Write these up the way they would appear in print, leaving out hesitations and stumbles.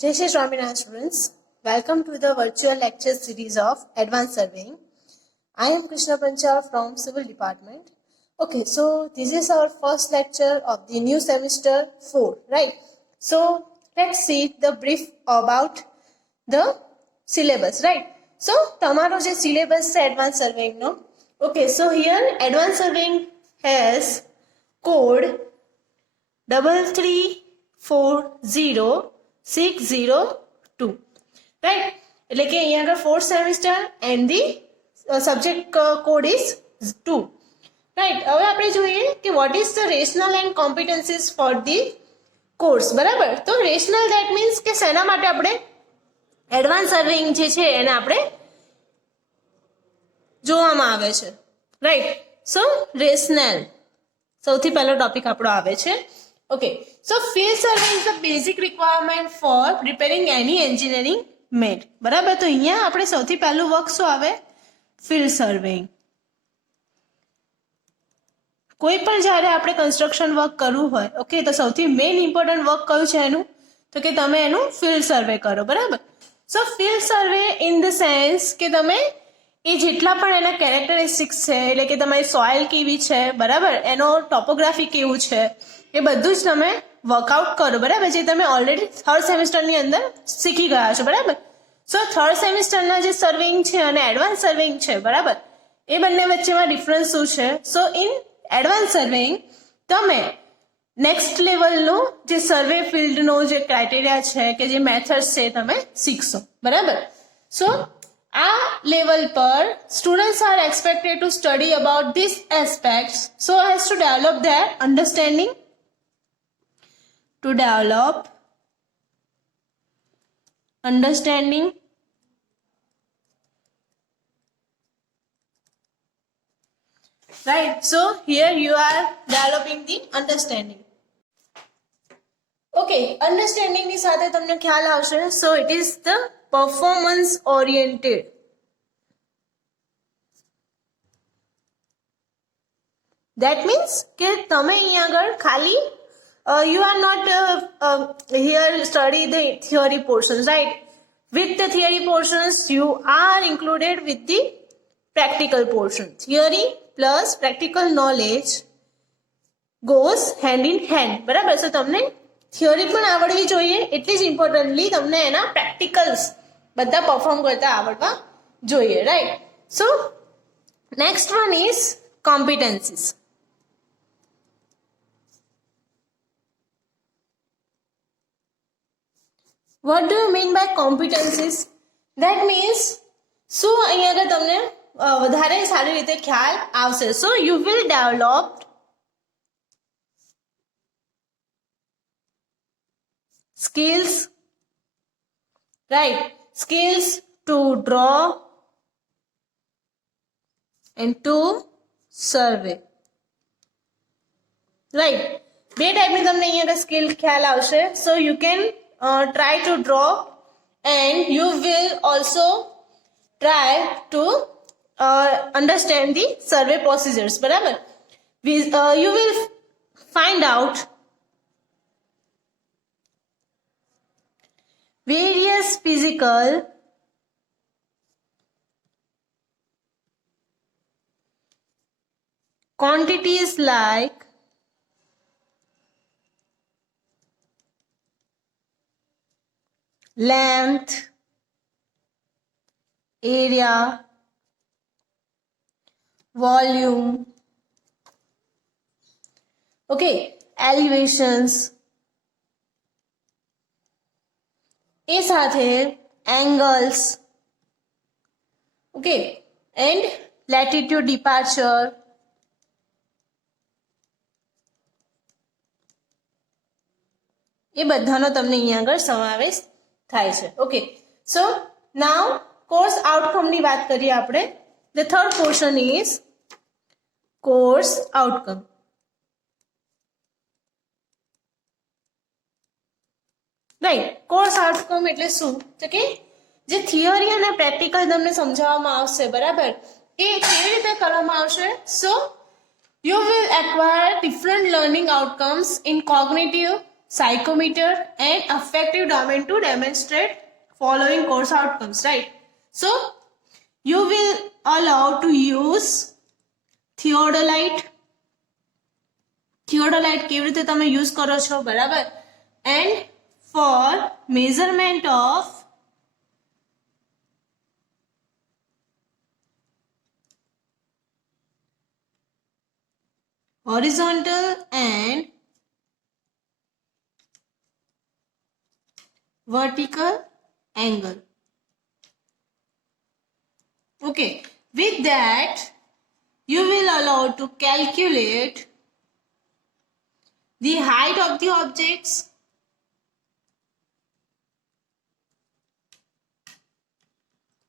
Jai Shri Swaminarayan students, welcome to the virtual lecture series of Advanced Surveying. I am Krishna Pancha from Civil Department. Okay, so this is our first lecture of the new semester 4, right? So let's see the brief about the syllabus, right? So તમારો જે syllabus છે Advanced Surveying no. Okay, so here Advanced Surveying has code 3340602, right? એટલે કે અહીંયા આગળ 4th semester and the subject code is 2, right? હવે આપણે જોઈએ કે what is the rational and competencies for the course, બરાબર? તો rational that means કે શેના માટે આપણે એડવાન્સ સર્વેઇંગ જે છે એને આપણે જોવામાં આવે છે, રાઈટ? સો રેશનલ સૌથી પહેલો ટોપિક આપણો આવે છે. Okay, so field survey is the basic requirement for preparing any engineering mat, બરાબર? તો અહીંયા આપણે સૌથી પહેલું વર્ક શું આવે? Field surveying. કોઈ પણ જ્યારે આપણે કન્સ્ટ્રક્શન વર્ક કરવું હોય, ઓકે, તો સૌથી મેઇન ઇમ્પોર્ટન્ટ વર્ક કયું છે એનું? તો કે તમે એનું ફિલ્ડ સર્વે કરો, બરાબર? So field survey in the sense કે તમે એ જેટલા પણ એના કેરેક્ટરિસ્ટિક્સ છે, એટલે કે તમારી સોઇલ કેવી છે, બરાબર, એનો ટોપોગ્રાફી કેવું છે, એ બધું જ તમે વર્કઆઉટ કરો, બરાબર? જે તમે ઓલરેડી થર્ડ સેમિસ્ટરની અંદર શીખી ગયા છો, બરાબર? સો થર્ડ સેમિસ્ટરના જે સર્વેઇંગ છે અને એડવાન્સ સર્વેઇંગ છે, બરાબર, એ બંને વચ્ચેમાં ડિફરન્સ શું છે? સો ઇન એડવાન્સ સર્વેઇંગ તમે નેક્સ્ટ લેવલનો જે સર્વે ફિલ્ડનો જે ક્રાઇટેરિયા છે કે જે મેથડ્સ છે તમે શીખશો, બરાબર? સો આ લેવલ પર students are expected to study about this aspects so as to develop there understanding, right? So here you are developing the understanding. Okay, understanding ની સાથે તમને ખ્યાલ આવશે. So it is the performance oriented. That means કે તમે અહીંયા આગળ ખાલી you are not here study the theory portions, right? With the theory portions you are included with the practical portion. Theory plus practical knowledge goes hand in hand, બરાબર? So તમને થિયોરી પણ આવડવી જોઈએ, એટલી જ ઇમ્પોર્ટન્ટલી તમને એના પ્રેક્ટિકલ્સ બધા પરફોર્મ કરતા આવડવા જોઈએ, right? So next one is competencies. What do you mean by competencies? That means શું અહીંયા આગળ તમને વધારે સારી રીતે ખ્યાલ આવશે. So you will develop skills, right? Skills to draw and to survey, right? બે ટાઈપની તમને અહીંયા સ્કિલ ખ્યાલ આવશે. So you can try to draw and you will also try to understand the survey procedures, બરાબર? You will find out various physical quantities like length, area, volume, okay, elevations, એ સાથે angles, okay, and latitude departure, એ બધાનો તમને અહીંયા આગળ સમાવેશ થાય છે. Okay, સો નાઉ કોર્સ આઉટકમની વાત કરીએ આપણે. The third portion is course outcome. Right, course outcome એટલે શું? તો કે જે થિયરી અને પ્રેક્ટિકલ તમને સમજાવવામાં આવશે, બરાબર, એ કેવી રીતે કરવામાં આવશે? સો you will acquire different learning outcomes in cognitive, psychometer and affective domain to demonstrate following course outcomes, right? So you will allow to use theodolite કેવી રીતે તમે યુઝ કરો છો, બરાબર? and for measurement of horizontal and vertical angle. Okay, with that you will allow to calculate the height of the objects,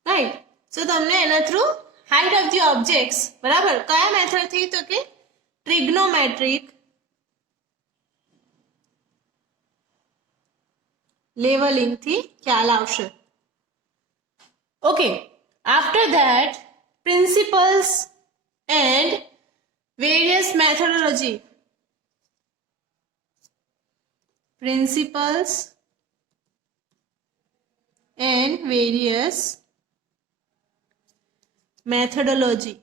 right? So તમને એના through height of the objects, બરાબર, કયા મેથડ થી? તો કે ટ્રિગ્નોમેટ્રિક લેવલિંગ થી ખ્યાલ આવશે. Okay, after that principles and various methodology. Principles and various methodology.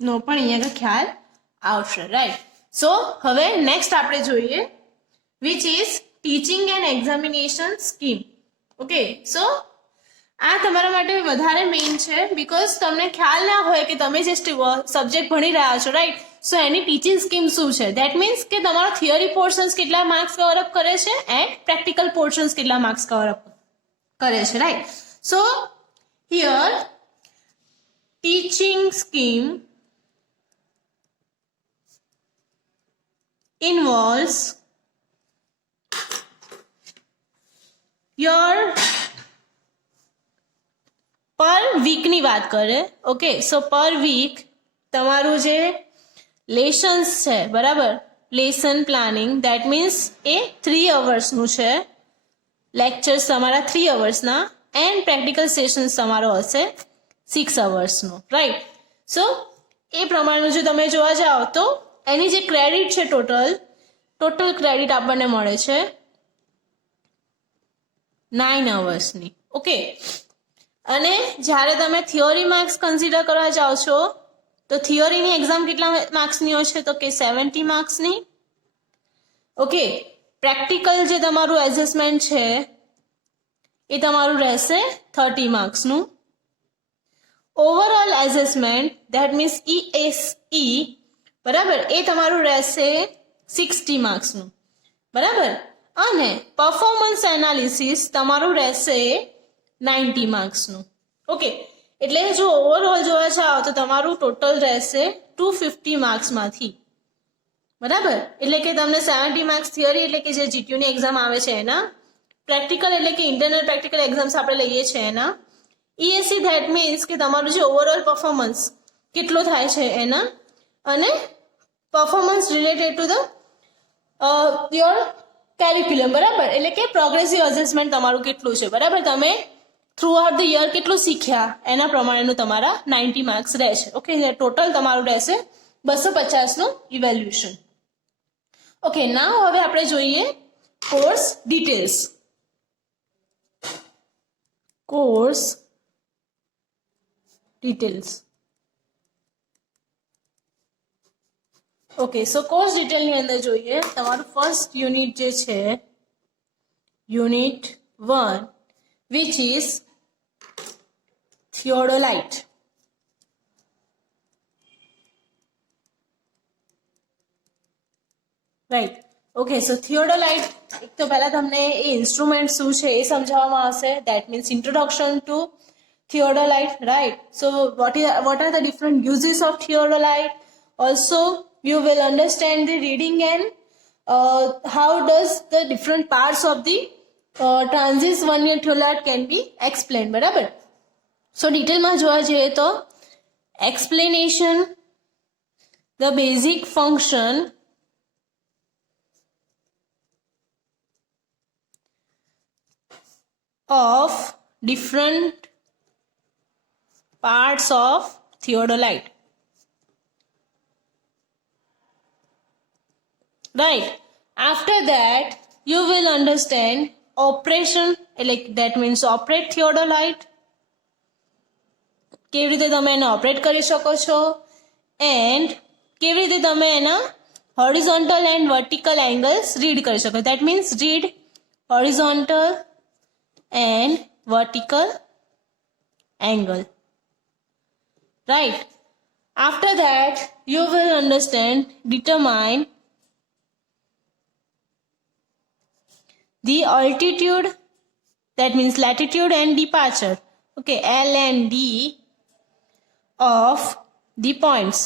નો પણ અહીંયા ખ્યાલ આવશે, રાઈટ? સો હવે નેક્સ્ટ આપણે જોઈએ which is teaching and examination scheme. Okay, so આ તમારા માટે વધારે મેઇન છે બીકોઝ તમને ખ્યાલ ના હોય કે તમે જે સબ્જેક્ટ ભણી રહ્યા છો, રાઈટ? સો એની ટીચિંગ સ્કીમ શું છે? ધેટ મીન્સ કે તમારો થિયરી પોર્શન્સ કેટલા માર્ક્સ કવર અપ કરે છે એન્ડ પ્રેક્ટિકલ પોર્શન્સ કેટલા માર્ક્સ કવર અપ કરે છે, રાઈટ? સો here teaching scheme involves your પર વીકની વાત કરે. ઓકે, સો પર વીક તમારું જે લેસન્સ છે, બરાબર, લેસન પ્લાનિંગ, દેટ મીન્સ એ 3 અવર્સનું છે. લેક્ચર્સ તમારા 3 અવર્સના એન્ડ પ્રેક્ટિકલ સેશન્સ તમારો હશે 6 અવર્સનું, રાઈટ? સો એ પ્રમાણેનું જો તમે જોવા જાઓ તો એની જે ક્રેડિટ છે ટોટલ ક્રેડિટ આપણને મળે છે 9 અવર્સની. ઓકે, અને જ્યારે તમે થિયોરી માર્ક્સ કન્સિડર કરવા જાઓ છો તો થિયોરીની એક્ઝામ કેટલા માર્ક્સની હોય છે? તો કે 70 માર્ક્સની. ઓકે, પ્રેક્ટિકલ જે તમારું એસેસમેન્ટ છે એ તમારું રહેશે 30 માર્ક્સનું. Overall assessment that means ESE, બરાબર, એ તમારું રહેશે 60 માર્ક્સનું, બરાબર? અને પરફોર્મન્સ એનાલિસિસ તમારું રહેશે 90 માર્ક્સનું. ઓકે, એટલે જો ઓવરઓલ જોવા જાઓ તો તમારું ટોટલ રહેશે 250 માર્ક્સમાંથી, બરાબર? એટલે કે તમને 70 માર્ક્સ થિયરી એટલે કે જે જીટીયુની એક્ઝામ આવે છે એના, પ્રેક્ટિકલ એટલે કે ઇન્ટરનલ પ્રેક્ટિકલ એક્ઝામ્સ આપણે લઈએ છીએ એના, ESE ધેટ મીન્સ કે તમારું જે ઓવરઓલ પરફોર્મન્સ કેટલો થાય છે એના, અને performance related to the your curriculum, બરાબર? એટલે કે પ્રોગ્રેસિવ અસેસમેન્ટ તમારું કેટલું છે, બરાબર? તમે થ્રુ આઉટ ધ યર કેટલું શીખ્યા એના પ્રમાણેનું તમારા 90 માર્ક્સ રહેશે. ઓકે, ટોટલ તમારું રહેશે 250નું ઇવેલ્યુએશન. ઓકે, નાઉ હવે આપણે જોઈએ course details. Course details. Okay, so course ડિટેલની અંદર જોઈએ તમારું ફર્સ્ટ યુનિટ જે છે unit 1 which is theodolite. Right? Okay, so theodolite એક તો પહેલા તમને એ ઇન્સ્ટ્રુમેન્ટ શું છે એ સમજાવવામાં આવશે. That means introduction to theodolite, right? So what are the different uses of theodolite? Also you will understand the reading and how does the different parts of the transit one-year theodolite can be explained, બરાબર? So detail માં જોવા જઈએ તો explanation, the basic function, of different parts of theodolite. Right. After that, you will understand operation, like that means operate theodolite. કેવી રીતે તમે એને ઓપરેટ કરી શકો છો એન્ડ કેવી રીતે તમે એના horizontal and vertical angles read કરી શકો. That means read horizontal and vertical angle. Right. After that, you will understand, determine the altitude, that means latitude and departure. Okay, L and D of the points.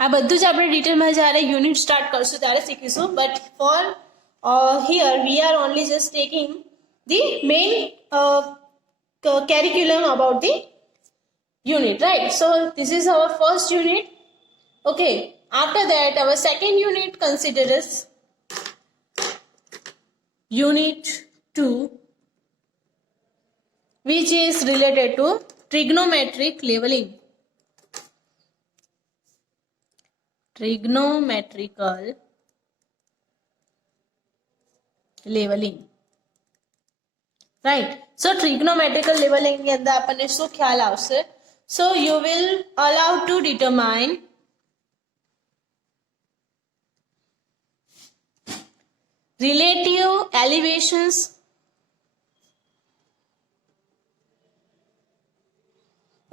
આ બધું જ આપણે ડિટેલમાં જ્યારે unit start કરશું ત્યારે શીખીશું. But four here we are only just taking the main curriculum about the unit, right? So this is our first unit. Okay, after that our second unit considers unit 2, which is related to trigonometric leveling. Trigonometrical leveling. Right. So trigonometrical leveling ની અંદર આપણને શું ખ્યાલ આવશે? So you will allow to determine relative elevations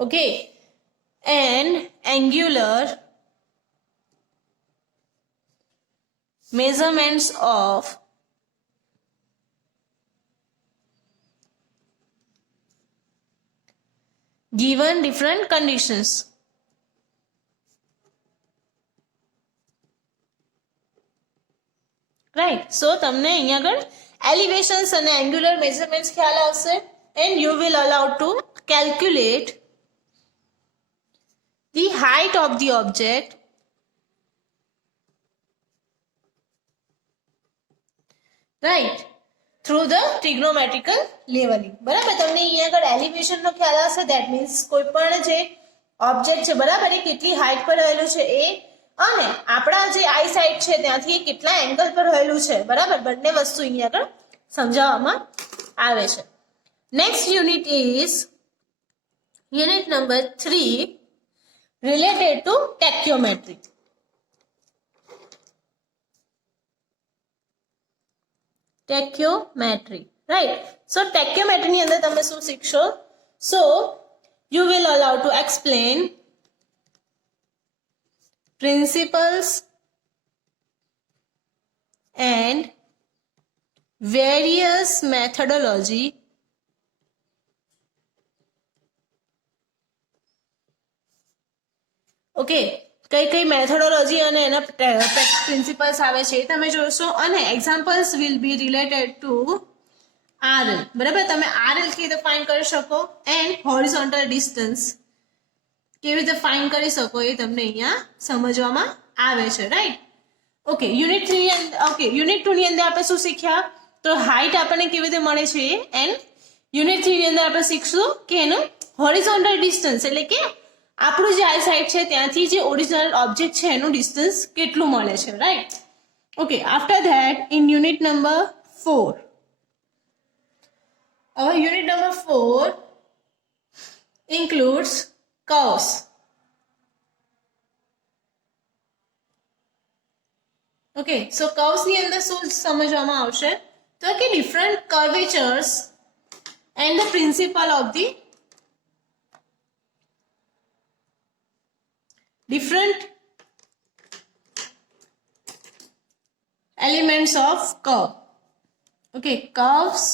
okay and angular measurements of given different conditions. Right. So તમને અહીંયા આગળ elevations and angular measurements ખ્યાલ આવશે and you will allow to calculate the height of the object right through the trigonometrical leveling. બરાબર, તમને અહીંયા આગળ એલિવેશન નો ખ્યાલ આવશે. ધેટ મીન્સ કોઈ પણ જે ઓબ્જેક્ટ છે બરાબર એ કેટલી હાઈટ પર રહેલું છે એ અને આપણા જે આઈ સાઇટ છે ત્યાંથી કેટલા એંગલ પર રહેલું છે બરાબર, બંને વસ્તુ અહીંયા આગળ સમજાવવામાં આવે છે. Next unit is unit number 3 related to tachyometry. Tachyometry, right? So tachyometry ની અંદર તમે શું શીખશો? So you will allow to explain principles and various methodology okay કઈ કઈ મેથોડોલોજી અને એના પ્રિન્સિપલ્સ આવે છે એ તમે જોશો અને examples will be related to RL. બરાબર, તમે આરએલ કેવી રીતે ફાઇન્ડ કરી શકો એન્ડ હોરિઝોન્ટલ ડિસ્ટન્સ કેવી રીતે ફાઇન્ડ કરી શકો એ તમને અહીંયા સમજવામાં આવે છે. Right. Okay, unit 3 okay unit 2 ની અંદર આપણે શું શીખ્યા? તો હાઇટ આપણને કેવી રીતે મળે છે એન્ડ યુનિટ 3 ની અંદર આપણે શીખશું કે એનું હોરિઝોન્ટલ ડિસ્ટન્સ એટલે કે આપણું જે આઈ સાઇટ છે ત્યાંથી જે ઓરિજિનલ ઓબ્જેક્ટ છે એનું ડિસ્ટન્સ કેટલું મળે છે. Right. Okay, after that in unit number 4 our unit number 4 includes curves. Okay, so curves ની અંદર શું સમજવામાં આવશે? તો કે different curvatures and the principle of the different elements of curve. Okay, curves.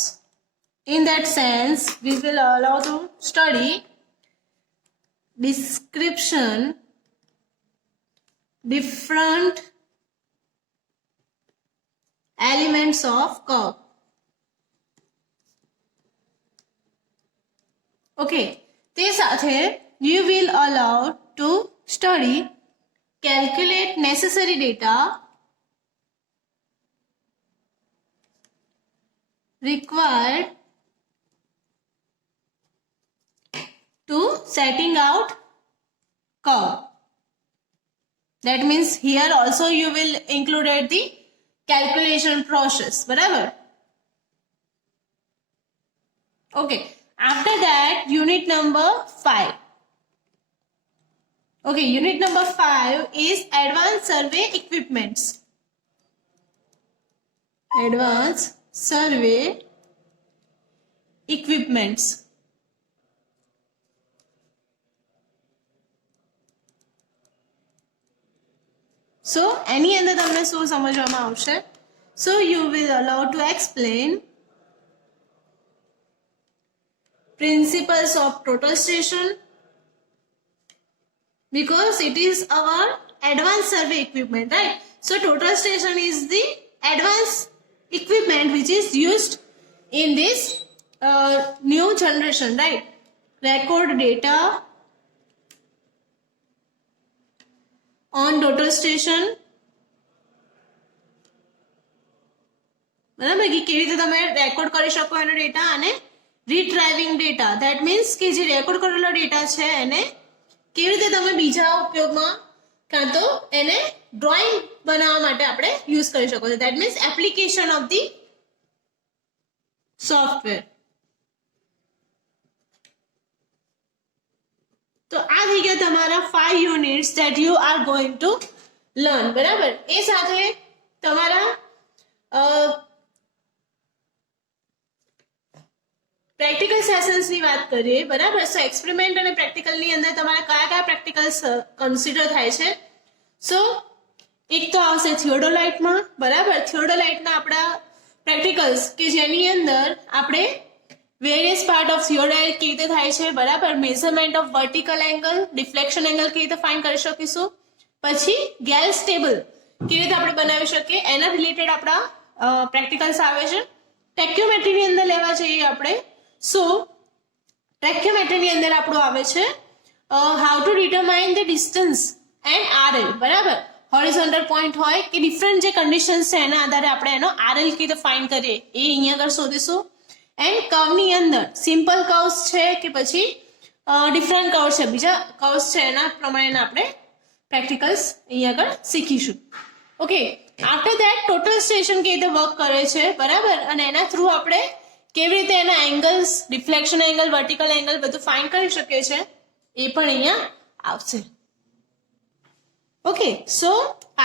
In that sense, we will allow to study description, different elements of curve. Okay, તે સાથે you will allow to study, calculate necessary data required to setting out curve. That means here also you will include the calculation process, બરાબર? Okay, after that unit number 5. Okay, unit number 5 is advanced survey equipments. Advanced survey equipments. So એની અંદર તમને શું સમજવામાં આવશે? So you will allow to explain principles of total station, because it is our advanced survey equipment, right? So total station is the advanced equipment which is used in this new generation, right? Record data on total station, બરાબર? કે કેવી રીતે તમે રેકોર્ડ કરી શકો એનો ડેટા, અને રીટ્રાઇવિંગ ડેટા, ધેટ મીન્સ કે જે રેકોર્ડ કરેલો ડેટા છે એને કેવી રીતે તમે બીજા ઉપયોગમાં કાં તો એને ડ્રોઈંગ બનાવવા માટે આપણે યુઝ કરી શકો છો. That means application of the software. તો આ થઈ ગયા તમારા 5 units that you are going to learn, બરાબર? એ સાથે તમારા પ્રેક્ટિકલ સેશન્સ ની વાત કરીએ, બરાબર? સો એક્સપેરિમેન્ટ અને પ્રેક્ટિકલ ની અંદર તમારા કયા કયા પ્રેક્ટિકલ્સ કન્સિડર થાય છે? સો એક તો આવશે થિયોડોલાઇટમાં, બરાબર? થિયોડોલાઇટના આપણા પ્રેક્ટિકલ્સ કે જેની અંદર આપણે વેરિયસ પાર્ટ ઓફ થિયોડાઇટ કેવી રીતે થાય છે, બરાબર? Measurement of vertical angle, deflection angle કેવી રીતે ફાઇન્ડ કરી શકીશું. પછી ગેલ્સ ટેબલ કેવી રીતે આપણે બનાવી શકીએ, એના રિલેટેડ આપણા પ્રેક્ટિકલ્સ આવે છે. ટેક્યુમેટ્રીની અંદર લેવા જઈએ આપણે, સો ટેક્યુમેટ્રીની અંદર આપણું આવે છે how to determine the distance and RL, બરાબર? હોરિઝોન્ટલ પોઈન્ટ હોય કે ડિફરન્ટ જે કન્ડિશન્સ છે એના આધારે આપણે એનો આરએલ કેવી રીતે ફાઇન્ડ કરીએ એ અહીંયા આગળ શોધીશું. એન્ડ કર્વની અંદર સિમ્પલ કર્વ્સ છે કે પછી ડિફરન્ટ કર્વ છે, બીજા કર્વ્સ છે, એના પ્રમાણે આપણે પ્રેક્ટિકલ્સ અહીંયા આગળ શીખીશું. Okay, after that total station કેવી રીતે વર્ક કરે છે, બરાબર? અને એના થ્રુ આપણે કેવી રીતે એના angles, deflection angle, vertical angle બધું ફાઇન્ડ કરી શકીએ છીએ એ પણ અહીંયા આવશે. ઓકે, સો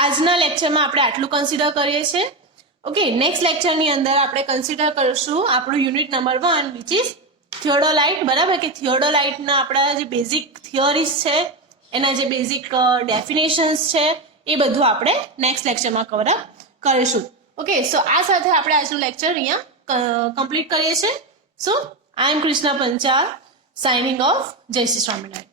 આજના લેક્ચરમાં આપણે આટલું કન્સિડર કરીએ છીએ. ઓકે, નેક્સ્ટ લેક્ચરની અંદર આપણે કન્સિડર કરીશું આપણું unit number 1 which is theodolite, બરાબર? કે થિયોડોલાઇટના આપણા જે બેઝિક થિયોરીઝ છે, એના જે બેઝિક ડેફિનેશન્સ છે એ બધું આપણે નેક્સ્ટ લેક્ચરમાં કવર અપ કરીશું. ઓકે, સો આ સાથે આપણે આજનું લેક્ચર અહીંયા કમ્પ્લીટ કરીએ છીએ. સો આઈ એમ કૃષ્ણા પંચાલ સાઇનિંગ ઓફ. જય શ્રી સ્વામિનારાયણ.